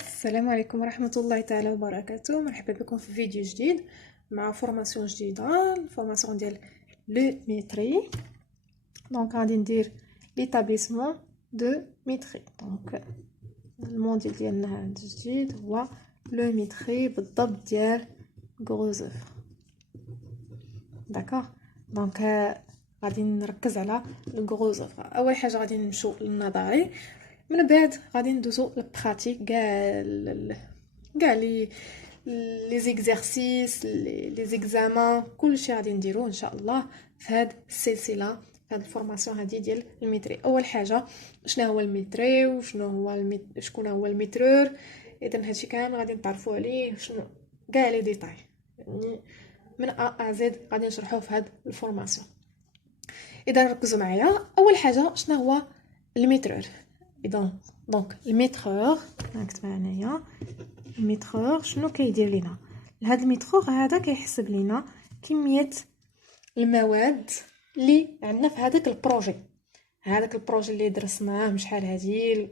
السلام عليكم ورحمة الله تعالى وبركاته. مرحبا بكم في فيديو جديد مع فورماسيون جديدة، الفورماسيون ديال لو ميتري. دونك غادي ندير ليتابليسمون دو ميتري. دونك الموديل ديالنا هذا الجديد هو لو ميتري بالضبط ديال غروزوف. داكوغ. دونك غادي نركز على الغروزوف. اول حاجه غادي نمشيو للنظري، من بعد غادي ندوزو للبراتيك. كاع لي زيكزارسيس لي زيكزامان كلشي غادي نديروه ان شاء الله في هاد السلسله، في هاد الفورماسيون هادي ديال الميتري. اول حاجه شنو هو الميتري وشنو هو شكون هو الميترور. اذا هادشي كامل غادي نتعرفوا عليه، شنو كاع لي ديتاي، يعني من ا زد غادي نشرحوه في هاد الفورماسيون. اذا ركزوا معايا، اول حاجه شنو هو الميترور. اذا دونك الميترور نكتب هنايا الميترور شنو كيدير لينا. هذا الميترور هذا كيحسب لينا كميه المواد اللي عندنا في هذاك البروجي، هذاك البروجي اللي درسناه شحال هادي، لي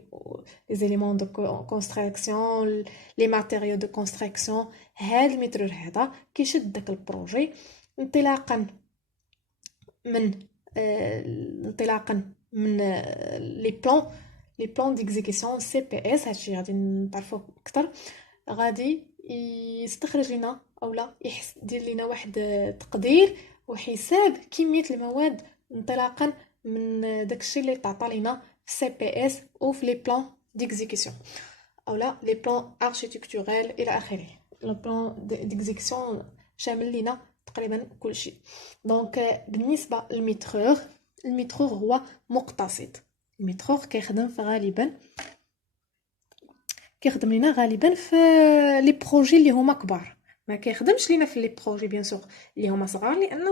زيليمون دو كونستراكسيون، لي ماتيريو دو كونستراكسيون. هذا الميترور هذا كيشد داك البروجي انطلاقا من لي بلان ديكزيكسيون سي بي اس. هادشي غادي نعرفوه اكثر. غادي يستخرج لنا اولا يدير لنا واحد تقدير وحساب كميه المواد انطلاقا من داكشي اللي تعطى لنا في سي بي اس او في لي بلان ديكزيكسيون اولا لي بلان اركيتكتورال الى اخره. لو بلان ديكزيكسيون شامل لينا تقريبا كلشي. دونك بالنسبه للميترور، الميترور هو مقتصد. الميترور كيخدم لينا غالبا في لي بروجي اللي هما كبار، ما كيخدمش لينا في لي بروجي بيان سور اللي هما صغار، لانه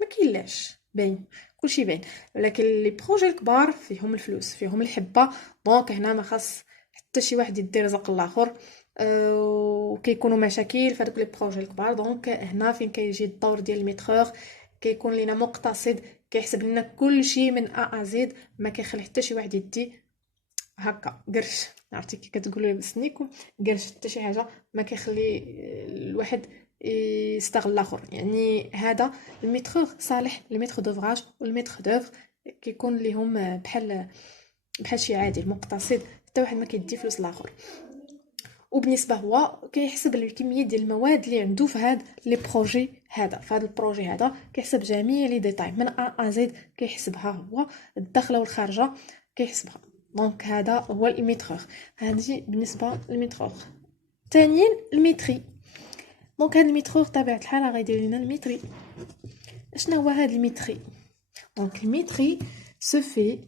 ما كاينلاش باين، كلشي باين. ولكن لي بروجي الكبار فيهم الفلوس، فيهم الحبه. دونك هنا ما خاص حتى شي واحد يدي رزق الاخر. وكيكونوا مشاكل في هذوك لي بروجي الكبار. دونك هنا فين كيجي الدور ديال الميترور، كيكون لينا مقتصد، كيحسب لنا كلشي من ا زد، ما كيخلي حتى شي واحد يدي هكا قرش. عرفتي كي كتقولوا بسنيكم قرش، حتى شي حاجه ما كيخلي الواحد يستغل الاخر. يعني هذا الميتر صالح للميتر دوفراج والميتر دوفر، كيكون ليهم بحال شي عادل مقتصد، حتى واحد ما كيدي فلوس الاخر. وبالنسبه هو كيحسب الكميه ديال المواد اللي عنده في هاد لي بروجي هذا، في هذا البروجي هذا كيحسب جميع لي ديتاي من ا زد، كيحسبها هو الداخله والخارجه كيحسبها. دونك هذا هو الميترور. هذه بالنسبه للميترور. ثانيا الميتري. دونك هذا الميترور طبيعه الحال غيدير لنا الميتري. شنو هو هذا الميتري؟ دونك الميتري se fait،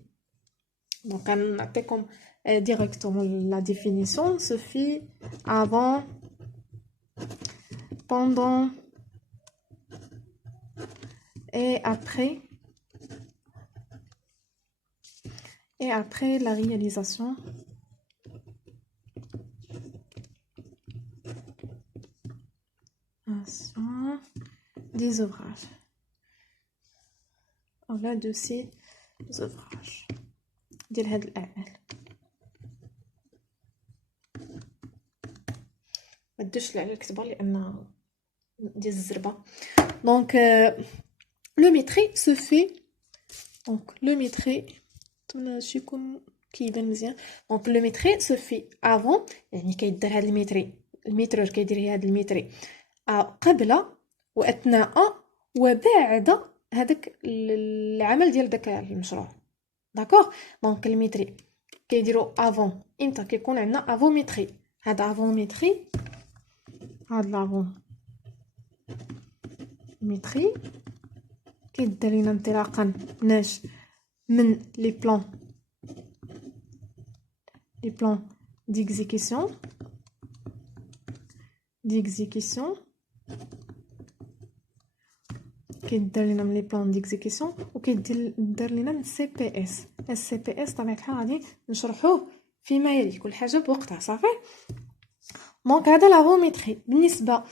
donc نعطيكم directement la définition, se fait avant, pendant et après la réalisation des ouvrages. Au-delà de ces ouvrages ديال هاد الأعمال. ما تدوش على الكتبه لان ديال الزربه. دونك لو ميتري سو في، دونك لو ميتري تمناش يكون كيبان مزيان. دونك لو ميتري سو في افون، يعني كيدير هاد الميتري، الميترور كيدير هاد الميتري قبل واثناء وبعد هذاك العمل ديال داك المشروع. داكوغ. دونك الميتري كيديروا افون، امتى كيكون عندنا افون ميتري. هذا افون ميتري، هاد لافون ميتري كيدير لينا انطلاقا من لي بلان ديكزيكسيون كيدير لينا من لي بلان ديكزيكسيون وكيدير لينا من سي بي اس. السي بي اس طبيعه الحال غادي نشرحوه فيما يلي، كل حاجه بوقتها صافي. دونك هذا لافوميتري بالنسبه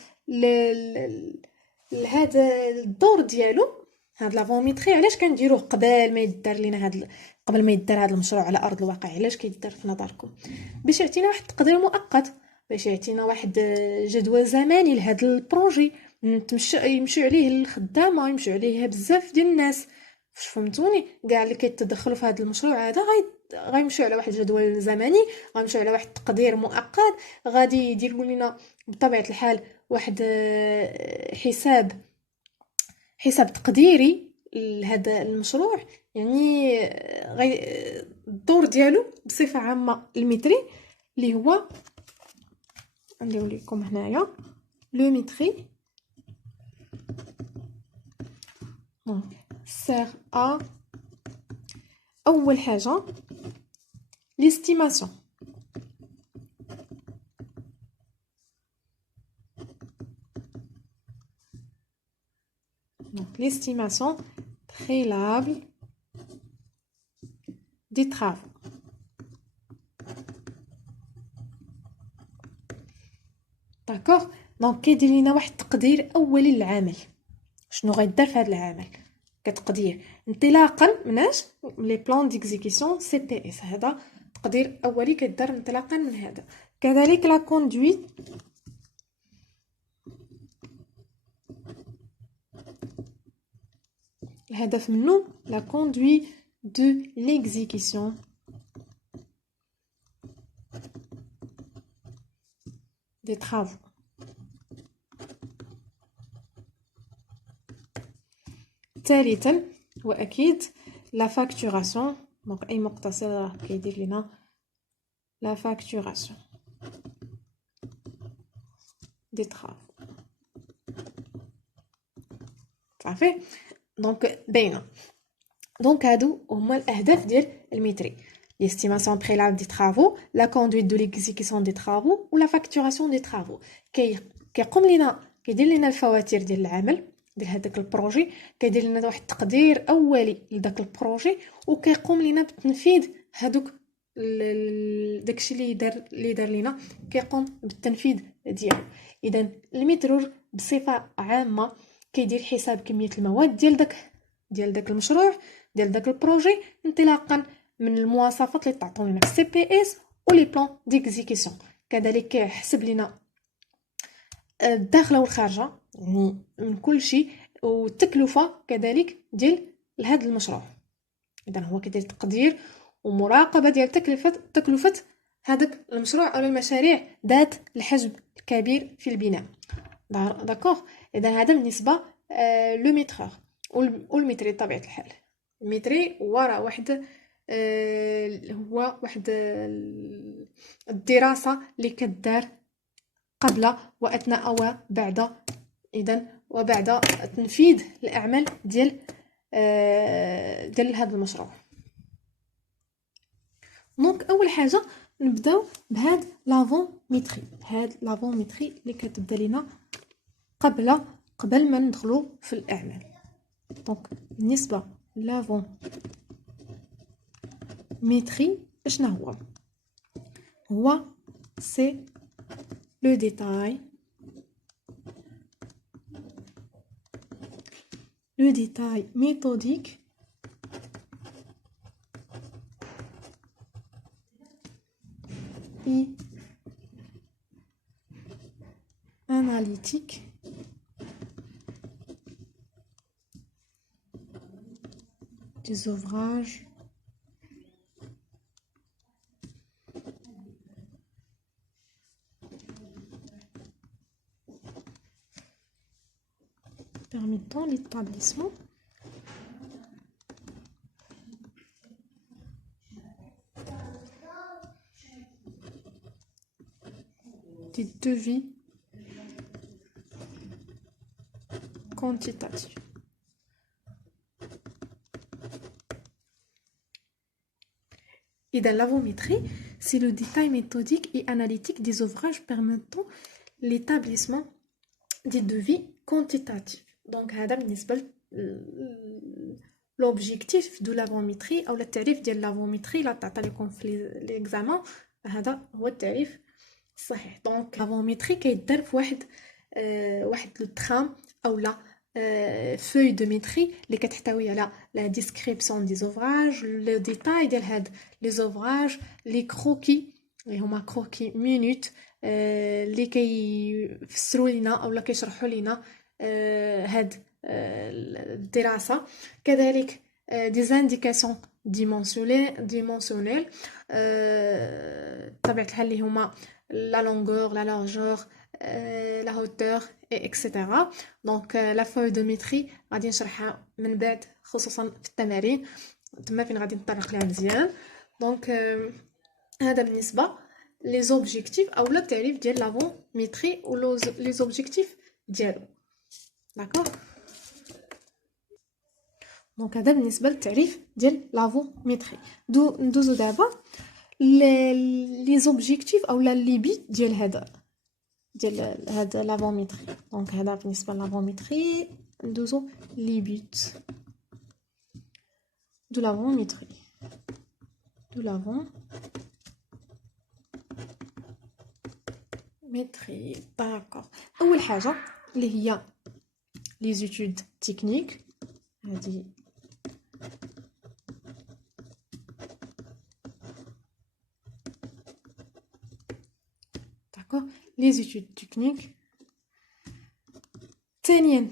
لهذا الدور ديالو. هاد لافوميتري علاش كنديروه قبل ما يدار لينا قبل ما يدار هاد المشروع على ارض الواقع؟ علاش كيدار في نظركم؟ باش يعطينا واحد التقدير مؤقت، باش يعطينا واحد جدول زمني لهاد البروجي، يمشيو عليه الخدامه، يمشيو عليه بزاف ديال الناس. واش فهمتوني؟ كاع اللي كيتدخلوا في هذا المشروع هذا غيمشيو على واحد الجدول زمني، غيمشيو على واحد التقدير مؤقت، غادي يديروا لنا بطبيعه الحال واحد حساب تقديري لهذا المشروع. يعني الدور ديالو بصفه عامه المتري اللي هو نديرو لكم هنايا لو متري sert à اول حاجه l'estimation. Donc l'estimation préalable des travaux. داكوغ؟ دونك كيدير لينا واحد التقدير اولي للعمل، شنو غيدار في هذا العمل كتقدير انطلاقا من اش؟ لي بلان ديكزيكسيون سي بي اس. هذا تقدير اولي كيدار انطلاقا من هذا. كذلك لا كوندويت، الهدف منه لا كوندوي دو ليكزيكسيون دي travaux. ثالثا واكيد لا فاكتوراسيون. دونك اي مقتصر راه كيدير لنا لا فاكتوراسيون دي travaux. صافي؟ دونك باينه. دونك هادو هما الاهداف ديال المتري: l'estimation préalable des travaux, la conduite de l'exécution des travaux ou la facturation des travaux. كيقوم لينا كيدير لنا الفواتير ديال العمل ديال هذاك البروجي، كيدير لنا واحد التقدير اولي لذاك البروجي، وكيقوم لينا بالتنفيذ هذوك داكشي اللي دار لينا، كيقوم بالتنفيذ ديالو. اذا المترور بصفه عامه كيدير حساب كميه المواد ديال داك المشروع، ديال داك البروجي، انطلاقا من المواصفات اللي تعطوا لنا في السي بي اس ولي بلان ديكزيكسيون. كذلك كيحسب لنا الداخله والخارجه، يعني من كل شيء، والتكلفه كذلك ديال هذا المشروع. اذا هو كيدير تقدير ومراقبه ديال تكلفه هذاك المشروع او المشاريع ذات الحجم الكبير في البناء. داكوغ؟ اذا هذا بالنسبه لو ميترور والمتري. بطبيعه الحال المتري هو راه واحد هو واحد الدراسه اللي كدار قبل واثناء وبعد، اذا وبعد تنفيذ الاعمال ديال هذا المشروع. دونك اول حاجه نبداو بهاد لافونميتري. هاد لافونميتري اللي كتبدا لينا قبل ما ندخلو في الاعمال. دونك بالنسبه لافونميتري اشنا هو سي لو ديتاي méthodique et analytique des ouvrages permettant l'établissement des devis quantitatifs. إذا l'avométrie, c'est le détail méthodique et analytique des ouvrages permettant l'établissement des devis quantitatifs. Donc هذا بالنسبة l'objectif de l'avométrie أو التعريف ديال l'avométrie لا تعطى لكم في l'examen. هذا هو التعريف الصحيح. دونك l'avométrie كيدار في واحد لو ترام او لا فوي دو ميتري اللي كتحتوي على لا ديسكريبسيون دي زوفراج، لو ديتاي ديال هاد لي زوفراج، لي كروكي اللي هما كروكي مينوت اللي كيفسروا لينا اولا كيشرحوا لينا هاد الدراسة. كذلك دي زانديكاسيون ديمونسيونيل بطبيعة الحال اللي هما لا لونغور لا لارجور لا هوتور اكسيتيرا. دونك لا فوي دو ميتري غادي نشرحها من بعد خصوصا في التمارين تما فين غادي نطرق ليها مزيان. دونك هذا بالنسبه لي زوبجيكتيف اولا التعريف ديال لافون ميتري و لي زوبجيكتيف ديالو. داكوغ. دونك هذا بالنسبه للتعريف ديال لافون ميتري. ندوزو دابا لي زوبجيكتيف اولا لي بيت ديال هذا لافون ميتري. دونك هذا بالنسبه لافون ميتري. ندوزو لي بيت دو لافون ميتري. داكوغ. اول حاجه اللي هي لي زيتود تكنيك. هذه داكوغ لي زيتود تكنيك. ثانيا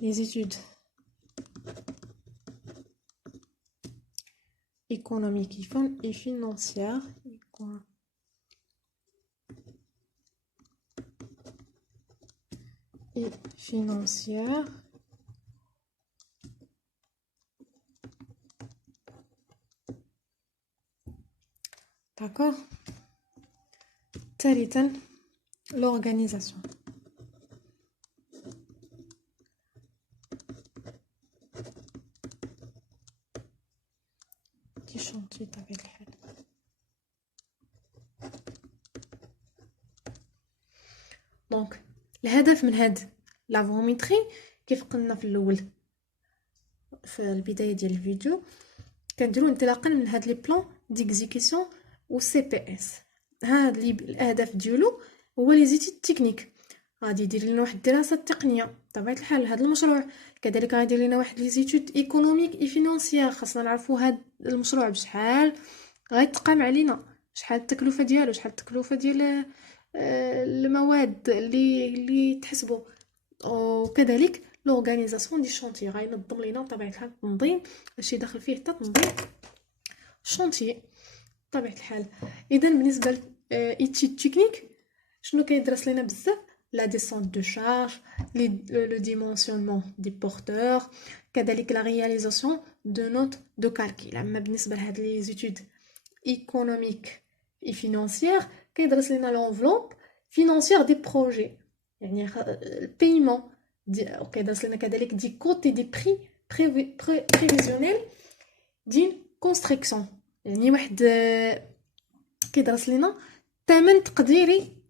لي زيتود économique et financière. D'accord. ثالثا l'organisation. chantier طبيعة الحال. دونك الهدف من هاد لافوميتري كيف قلنا في الاول في البدايه ديال الفيديو كنديروا انطلاقا من هاد لي بلان ديكزيكسيون و سي بي اس. هاد الاهداف ديالو هو لي زيتيد تكنيك. غادي يدير لنا واحد الدراسه تقنيه بطبيعه الحال لهذا المشروع. كذلك غادي يدير لنا واحد لي زيتود ايكونوميك اي فينانسيير. خاصنا نعرفوا هاد المشروع بشحال غيتقام علينا، شحال التكلفه ديالو، شحال التكلفه ديال المواد اللي تحسبوا. وكذلك لورغانيزاسيون دي شونتي غينظم لينا بطبيعه الحال تنظيم هادشي داخل فيه حتى تنظيم شونتي بطبيعه الحال. اذا بالنسبه لإيتيد تكنيك شنو كيدرس لينا بزاف؟ la descente de charge, le dimensionnement des porteurs, كذلك la réalisation de notes de calcul. اما بالنسبه لهاد لي études économiques et financières كيدرس لنا l'enveloppe financière des projets يعني البيمون وكيدرس لنا كذلك دي كوتي دي بري prévisionnels دين construction يعني واحد كيدرس لنا ثمن تقديري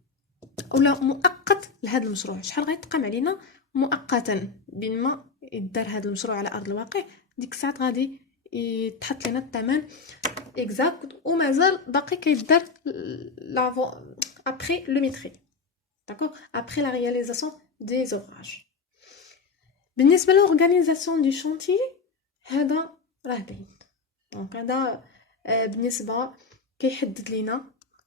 ولا مؤقت لهذا المشروع، شحال غيتقام علينا مؤقتا. بين ما يدار هذا المشروع على ارض الواقع ديك الساعات غادي يتحط لنا الثمن اكزاكت ومازال باقي كيدار لافون ابري لو ميتري. داكوغ ابري لا رياليزاسيون دي زوفراج. بالنسبه لورغانيزاسيون دي شونتي هذا راه باين. دونك هذا بالنسبه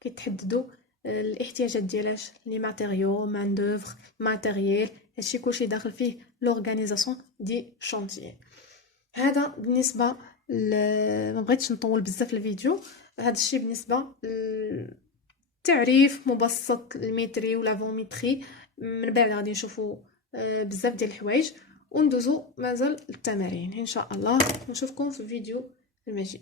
كيتحددوا الاحتياجات ديالاش لي ماتيريو مان دوفر ماتيريال هادشي كلشي داخل فيه لورغانيزاسيون دي شونتيي. هذا بالنسبه ما بغيتش نطول بزاف الفيديو. هذا الشيء بالنسبه تعريف مبسط الميتري ولا فوميتري. من بعد غادي نشوفوا بزاف ديال الحوايج وندوزو مازال التمارين ان شاء الله. نشوفكم في الفيديو المجيء.